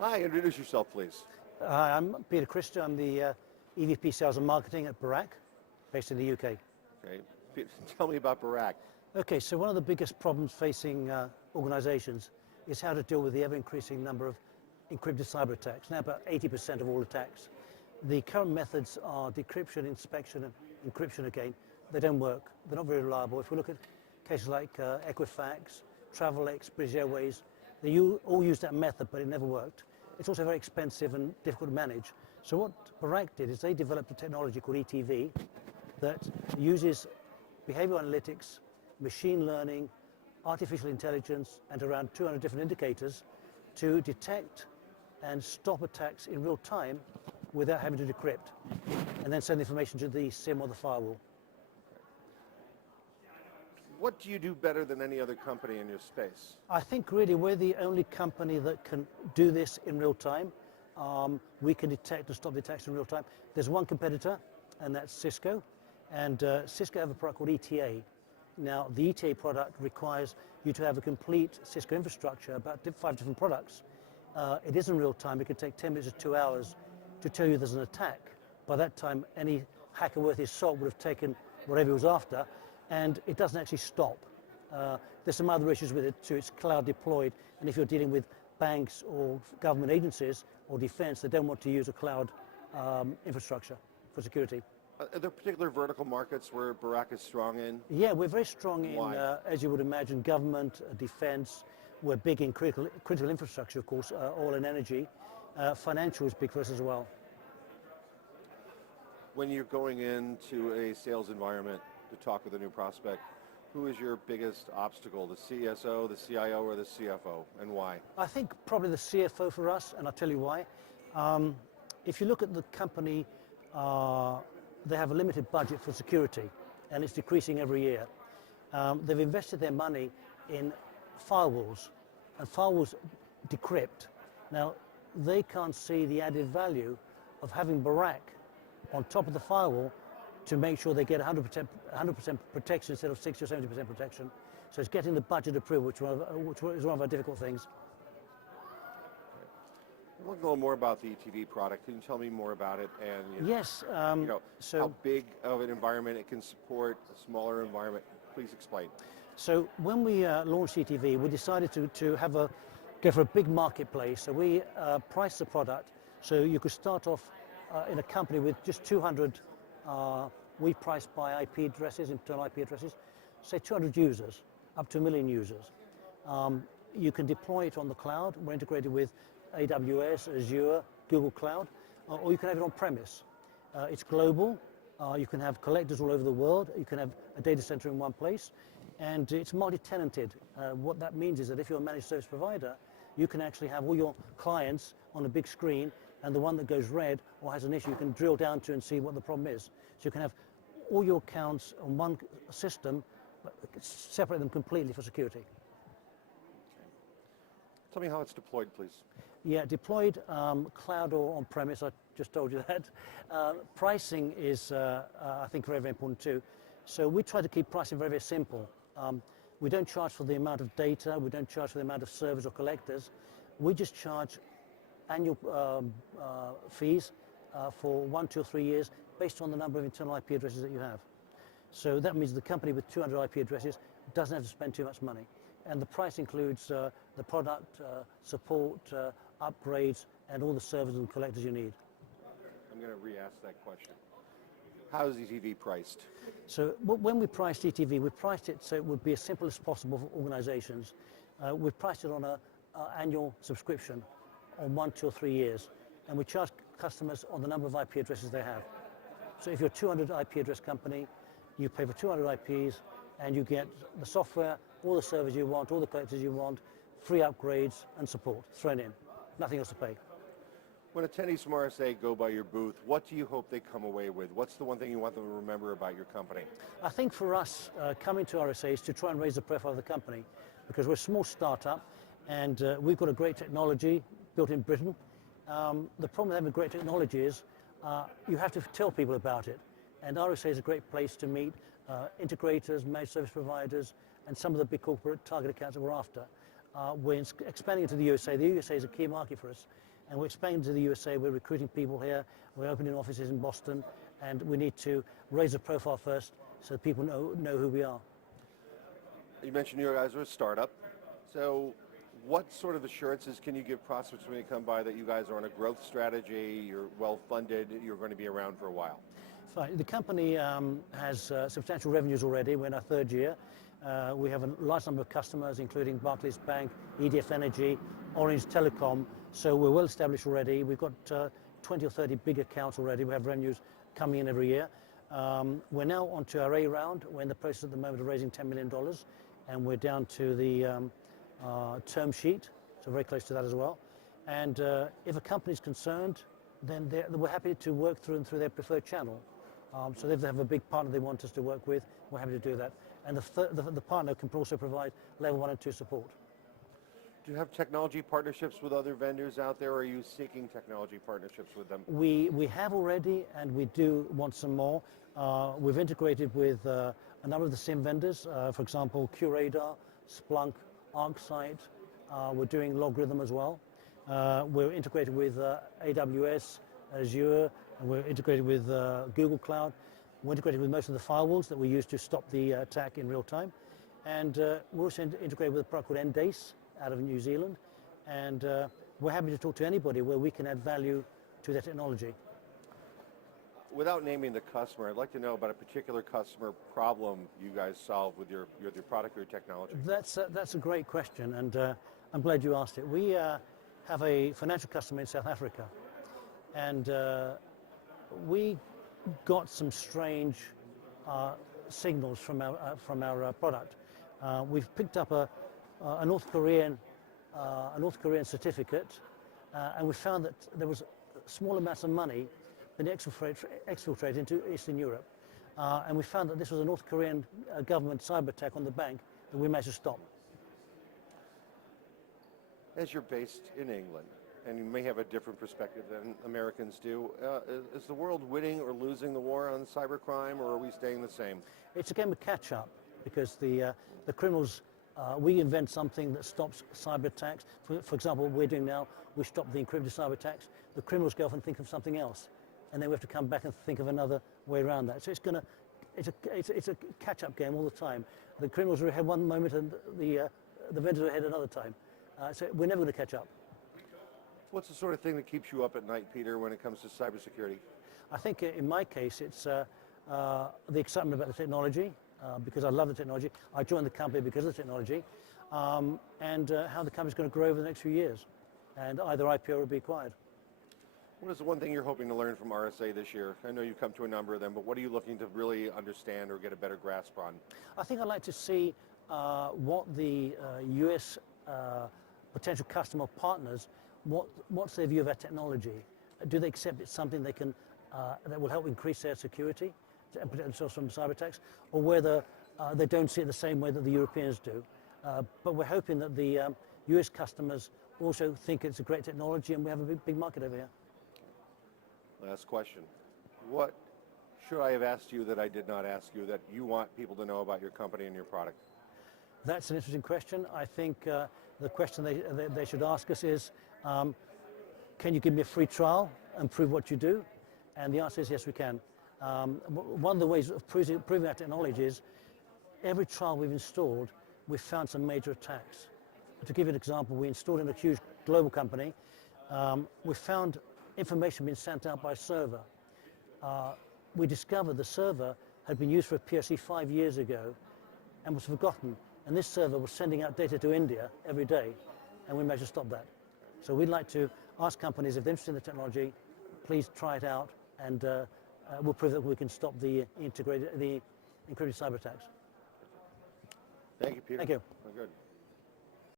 Hi, introduce yourself, please. Hi, I'm Peter Christo. I'm the EVP Sales and Marketing at Barac, based in the UK. Okay, tell me about Barac. Okay, so one of the biggest problems facing organizations is how to deal with the ever-increasing number of encrypted cyber attacks. Now about 80% of all attacks. The current methods are decryption, inspection, and encryption again. They don't work. They're not very reliable. If we look at cases like Equifax, Travelex, British Airways, they all use that method, but it never worked. It's also very expensive and difficult to manage. So what Barac did is they developed a technology called ETV that uses behavioral analytics, machine learning, artificial intelligence, and around 200 different indicators to detect and stop attacks in real time without having to decrypt, and then send information to the SIM or the firewall. What do you do better than any other company in your space? I think really we're the only company that can do this in real time. We can detect and stop the attacks in real time. There's one competitor, and that's Cisco. And Cisco have a product called ETA. Now, the ETA product requires you to have a complete Cisco infrastructure, about 5 different products. It is in real time. It can take 10 minutes or 2 hours to tell you there's an attack. By that time, any hacker worth his salt would have taken whatever he was after, and it doesn't actually stop. There's some other issues with it too. It's cloud deployed, and if you're dealing with banks or government agencies or defense, they don't want to use a cloud infrastructure for security. Are there particular vertical markets where Barac is strong in? Yeah, we're very strong in, Why? as you would imagine, government, defense. We're big in critical infrastructure, of course, oil and energy. Financial is big for us as well. When you're going into a sales environment to talk with a new prospect, who is your biggest obstacle, the CSO, the CIO, or the CFO, and why? I think probably the CFO for us, and I'll tell you why. If you look at the company, they have a limited budget for security, and it's decreasing every year. They've invested their money in firewalls, and firewalls decrypt. Now, they can't see the added value of having Barac on top of the firewall to make sure they get 100% protection instead of 60 or 70% protection. So it's getting the budget approval, which is one of our difficult things. I want to know more about the ETV product. Can you tell me more about it and Yes. how big of an environment it can support, a smaller environment? Please explain. So when we launched ETV, we decided to go for a big marketplace. So we priced the product so you could start off in a company with just 200. We priced by IP addresses, internal IP addresses, say 200 users, up to 1 million users. You can deploy it on the cloud. We're integrated with AWS, Azure, Google Cloud, or you can have it on premise. It's global. You can have collectors all over the world. You can have a data center in one place, and it's multi-tenanted. What that means is that if you're a managed service provider, you can actually have all your clients on a big screen, and the one that goes red or has an issue, you can drill down to and see what the problem is. So you can have all your accounts on one system, but separate them completely for security. Tell me how it's deployed, please. Yeah, deployed cloud or on-premise, I just told you that. Pricing is, I think, very, very important too. So we try to keep pricing very, very simple. We don't charge for the amount of data, we don't charge for the amount of servers or collectors. We just charge annual fees for 1, 2, or 3 years based on the number of internal IP addresses that you have. So that means the company with 200 IP addresses doesn't have to spend too much money. And the price includes the product, support, upgrades, and all the servers and collectors you need. I'm going to re-ask that question. How is ETV priced? So when we priced ETV, we priced it so it would be as simple as possible for organizations. We priced it on an annual subscription on 1, 2, or 3 years. And we charge customers on the number of IP addresses they have. So if you're a 200 IP address company, you pay for 200 IPs, and you get the software, all the servers you want, all the collectors you want, free upgrades and support thrown in. Nothing else to pay. When attendees from RSA go by your booth, what do you hope they come away with? What's the one thing you want them to remember about your company? I think for us, coming to RSA is to try and raise the profile of the company, because we're a small startup and we've got a great technology built in Britain. The problem with having great technology is you have to tell people about it. And RSA is a great place to meet integrators, managed service providers, and some of the big corporate target accounts that we're after. We're expanding into the USA. The USA is a key market for us. and we're expanding to the USA. We're recruiting people here. We're opening offices in Boston, and we need to raise the profile first so that people know who we are. You mentioned you guys are a startup. So what sort of assurances can you give prospects when they come by that you guys are on a growth strategy, you're well-funded, you're going to be around for a while? Fine. The company has substantial revenues already. We're in our third year. We have a large number of customers, including Barclays Bank, EDF Energy, Orange Telecom. So we're well established already. We've got 20 or 30 big accounts already. We have revenues coming in every year. We're now onto our A round. We're in the process at the moment of raising $10 million, and we're down to the term sheet, so very close to that as well. And if a company is concerned, then we're happy to work through their preferred channel. So if they have a big partner they want us to work with, we're happy to do that. And the partner can also provide level 1 and 2 support. Do you have technology partnerships with other vendors out there, or are you seeking technology partnerships with them? We have already, and we do want some more. We've integrated with a number of the SIM vendors, for example, QRadar, Splunk, ArcSight. We're doing Logarithm as well. We're integrated with AWS, Azure, and we're integrated with Google Cloud. We're integrated with most of the firewalls that we use to stop the attack in real time. And we're also integrated with a product called Endace out of New Zealand. And we're happy to talk to anybody where we can add value to their technology. Without naming the customer, I'd like to know about a particular customer problem you guys solve with your product or your technology. That's a great question, and I'm glad you asked it. We have a financial customer in South Africa, and we got some strange signals from our product. We've picked up a North Korean certificate, and we found that there was small amounts of money that exfiltrated into Eastern Europe, and we found that this was a North Korean government cyber attack on the bank that we managed to stop. As you're based in England, and you may have a different perspective than Americans do, is the world winning or losing the war on cybercrime, or are we staying the same? It's a game of catch-up, because the criminals, we invent something that stops cyber attacks. For example, what we're doing now, we stop the encrypted cyber attacks. The criminals go off and think of something else, and then we have to come back and think of another way around that. So it's a catch-up game all the time. The criminals are ahead one moment, and the vendors are ahead another time. So we're never going to catch up. What's the sort of thing that keeps you up at night, Peter, when it comes to cybersecurity? I think in my case, it's the excitement about the technology, because I love the technology. I joined the company because of the technology, and how the company's going to grow over the next few years, and either IPO or be acquired. What is the one thing you're hoping to learn from RSA this year? I know you've come to a number of them, but what are you looking to really understand or get a better grasp on? I think I'd like to see what the US potential customer partners, what's their view of our technology? Do they accept it's something they can, that will help increase their security and protect themselves from cyber attacks, or whether they don't see it the same way that the Europeans do? But we're hoping that the US customers also think it's a great technology, and we have a big market over here. Last question. What should I have asked you that I did not ask you that you want people to know about your company and your product? That's an interesting question. I think the question they should ask us is, can you give me a free trial and prove what you do? And the answer is yes, we can. One of the ways of proving our technology is every trial we've installed, we've found some major attacks. To give you an example, we installed in a huge global company. We found information being sent out by a server. We discovered the server had been used for a POC 5 years ago and was forgotten. And this server was sending out data to India every day, and we managed to stop that. So we'd like to ask companies, if they're interested in the technology, please try it out, and we'll prove that we can stop the encrypted cyber attacks. Thank you, Peter. Thank you. Good.